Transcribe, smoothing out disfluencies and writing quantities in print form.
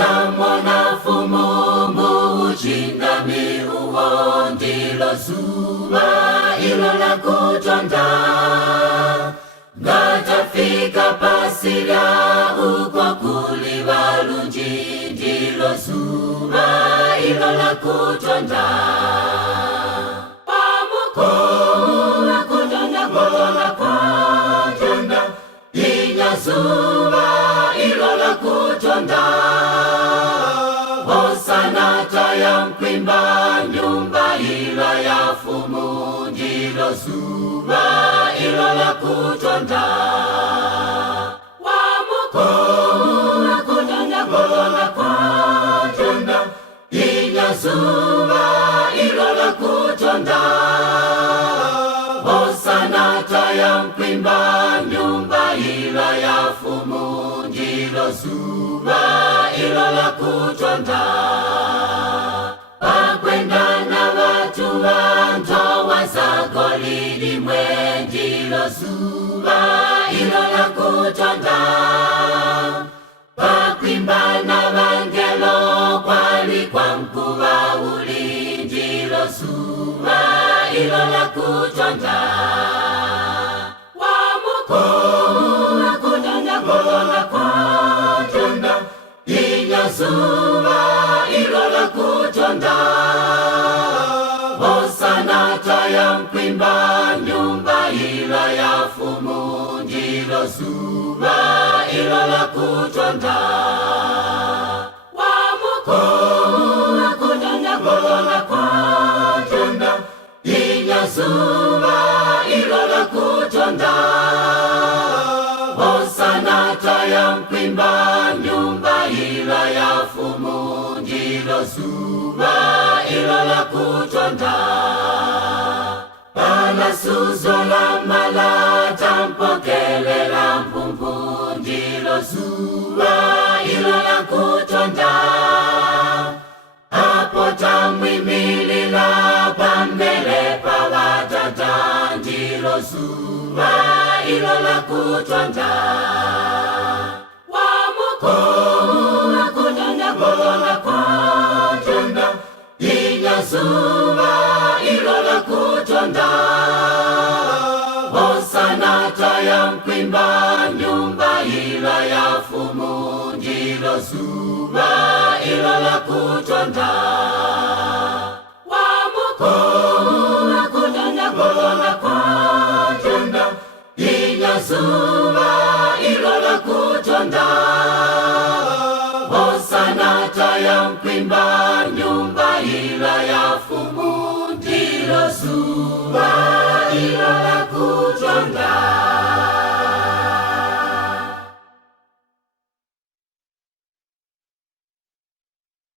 utamona fumumu uchindami uwo ndilo zuba ilo la kutonda ngatafika pasira ukwa kuli balunji ndilo zuba ilo la kutonda pamukola kutonda inya zuba ilo la kutonda Hosana taya mkwimba nyumba ila ya fumu ndilo zuba ilo la kutonda wamukola kutonda inya zuba ilo la kutonda Hosana taya mkwimba nyumba ila ya fumu ndilo zuba ilo la kutonda pakwenda na watu wantowa zako lilimwe ndilo zuba ilo la kutonda pakwimba na wangelo kwali kwa mkuwa uli ndilo zuba ilo la kutonda wamukola kutonda inya zuba ilo la kutonda Hosana taya mkwimba nyumba ila ya fumu ndilo zuba ilo la kutonda wamukola kutonda inya zuba ilo la kutonda Hosana taya mkwimba nyumba ila ya fumu ndilo zuba ilo la kutonda Pala suzo la malata mpokelela mpumpu ndilo zuba ilo la kutonda Apo tamwimilila pambele pawatata ndilo zuba ilo la kutonda wamukola kutonda inya zuba ilo la kutonda Hosana taya mkwimba nyumba ila ya fumu ndilo zuba ilo la kutonda wamukola kutonda inya zuba ilo la kutonda Hosana taya mkwimba nyumba ila ya fumu ndilo zuba ilo la kutonda